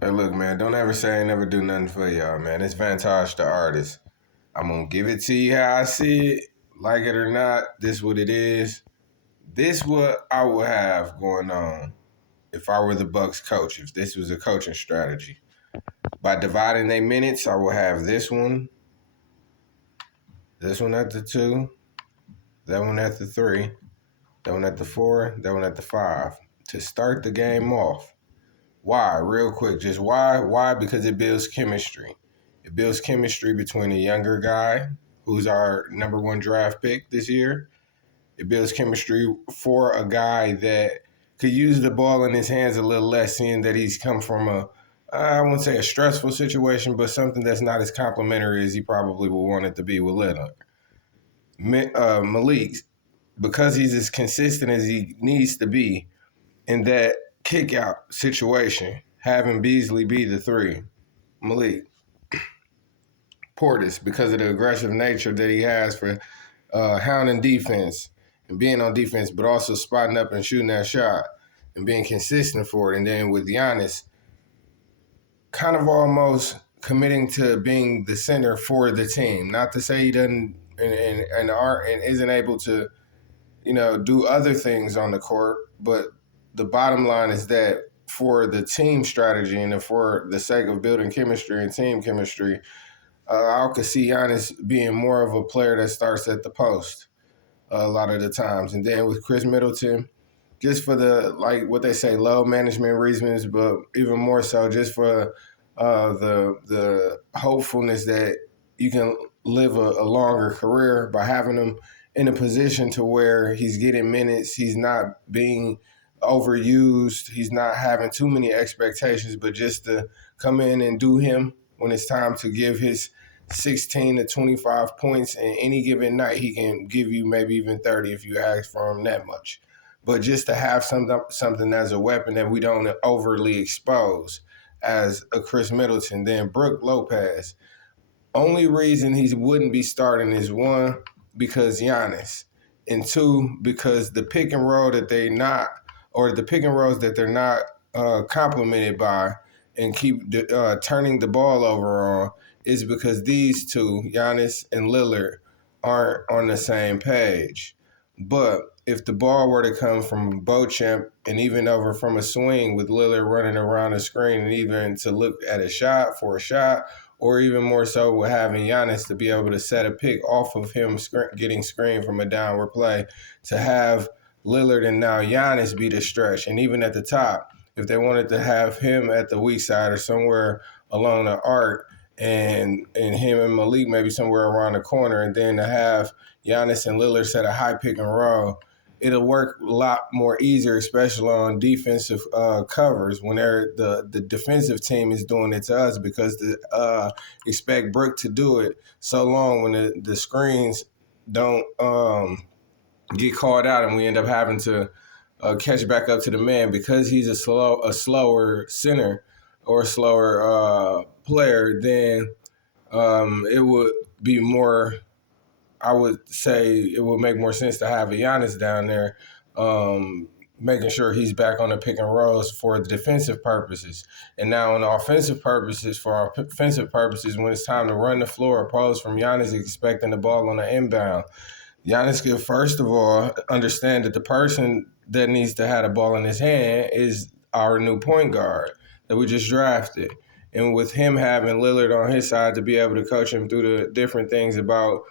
Hey, look, man, don't ever say I ain't never do nothing for y'all, man. It's Vantosh, the artist. I'm gonna give it to you how I see it, like it or not. This what it is. This what I would have going on if I were the Bucks coach. If this was a coaching strategy, by dividing their minutes, I will have this one at the 2, that one at the 3, that one at the 4, that one at the 5 to start the game off. Why? Real quick, just why? Why? Because it builds chemistry. It builds chemistry between a younger guy who's our number one draft pick this year. It builds chemistry for a guy that could use the ball in his hands a little less, seeing that he's come from I wouldn't say a stressful situation, but something that's not as complimentary as he probably would want it to be with Lillard. Malik, because he's as consistent as he needs to be in that kick out situation, having Beasley be the 3. Malik Portis, because of the aggressive nature that he has for hounding defense and being on defense, but also spotting up and shooting that shot and being consistent for it. And then with Giannis, kind of almost committing to being the center for the team. Not to say he doesn't and isn't able to, do other things on the court, but the bottom line is that for the team strategy and for the sake of building chemistry and team chemistry, I could see Giannis being more of a player that starts at the post a lot of the times. And then with Chris Middleton, just for the, like what they say, load management reasons, but even more so just for the hopefulness that you can live a longer career by having him in a position to where he's getting minutes, he's not being overused, he's not having too many expectations, but just to come in and do him when it's time to give his 16 to 25 points in any given night. He can give you maybe even 30 if you ask for him that much. But just to have something as a weapon that we don't overly expose as a Chris Middleton. Then Brook Lopez. Only reason he wouldn't be starting is 1, because Giannis, and 2, because the pick and roll that they not, or the pick and rolls that they're not complimented by and keep turning the ball over on, is because these two, Giannis and Lillard, aren't on the same page. But if the ball were to come from Beauchamp and even over from a swing with Lillard running around the screen and even to look at a shot for a shot, or even more so with having Giannis to be able to set a pick off of him getting screened from a downward play, to have Lillard and now Giannis be the stretch. And even at the top, if they wanted to have him at the weak side or somewhere along the arc, and him and Malik maybe somewhere around the corner, and then to have Giannis and Lillard set a high pick and roll, it'll work a lot more easier, especially on defensive covers when the defensive team is doing it to us, because they expect Brook to do it so long when the screens don't get called out and we end up having to catch back up to the man, because he's a slower center or a slower player. Then it would be more, I would say it would make more sense to have a Giannis down there, making sure he's back on the pick and rolls for the defensive purposes. And now on the offensive purposes, when it's time to run the floor, opposed from Giannis expecting the ball on the inbound, Giannis could first of all understand that the person that needs to have the ball in his hand is our new point guard that we just drafted. And with him having Lillard on his side to be able to coach him through the different things about,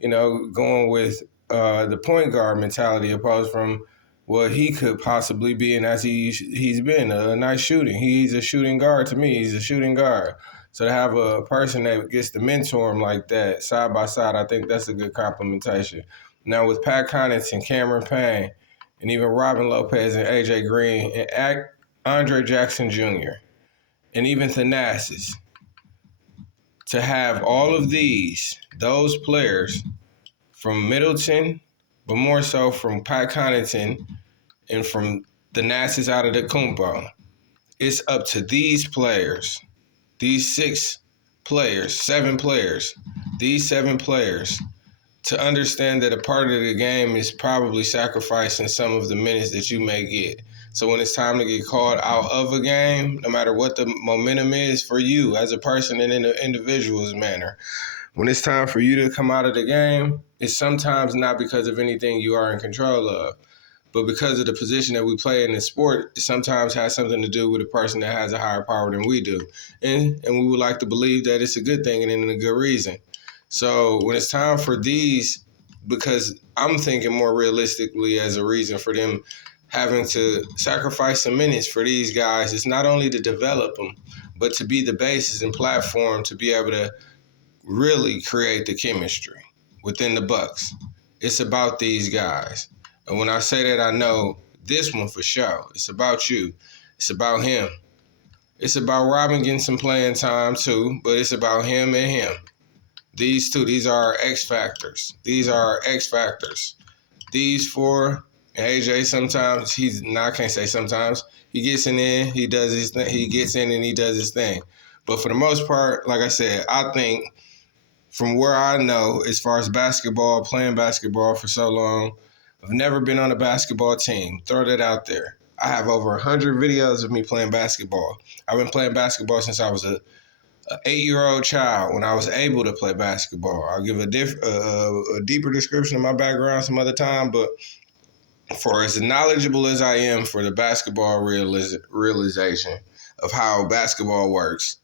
going with the point guard mentality opposed from what he could possibly be, and as he's been a nice shooting. He's a shooting guard to me. He's a shooting guard. So to have a person that gets to mentor him like that, side by side, I think that's a good complementation. Now with Pat Connaughton, Cameron Payne, and even Robin Lopez and AJ Green and Andre Jackson Jr., and even Thanasis, to have all of those players from Middleton, but more so from Pat Connaughton and from Thanasis out of the Kumpo, it's up to these players, these 7 players, to understand that a part of the game is probably sacrificing some of the minutes that you may get. So when it's time to get called out of a game, no matter what the momentum is for you as a person and in an individual's manner, when it's time for you to come out of the game, it's sometimes not because of anything you are in control of, but because of the position that we play in the sport, it sometimes has something to do with a person that has a higher power than we do. And we would like to believe that it's a good thing and in a good reason. So when it's time for these, because I'm thinking more realistically as a reason for them having to sacrifice some minutes for these guys, it's not only to develop them, but to be the basis and platform to be able to really create the chemistry within the Bucks. It's about these guys. And when I say that, I know this one for sure. It's about you. It's about him. It's about Robin getting some playing time too, but it's about him and him. These two, these are our X factors. These are our X factors. These four, and AJ sometimes, I can't say sometimes, he gets in there, he does his thing, he gets in and he does his thing. But for the most part, like I said, I think from where I know, as far as basketball, playing basketball for so long, I've never been on a basketball team. Throw that out there. I have over 100 videos of me playing basketball. I've been playing basketball since I was an 8-year-old child when I was able to play basketball. I'll give a deeper description of my background some other time, but for as knowledgeable as I am for the basketball realization of how basketball works,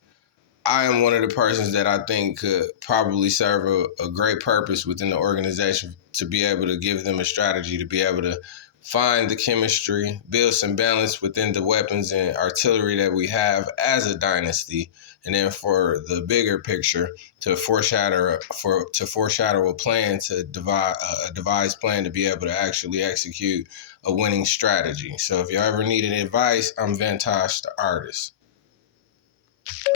I am one of the persons that I think could probably serve a great purpose within the organization to be able to give them a strategy, to be able to find the chemistry, build some balance within the weapons and artillery that we have as a dynasty, and then for the bigger picture to foreshadow a plan to devise plan to be able to actually execute a winning strategy. So if you ever needed advice, I'm Vantosh, the artist.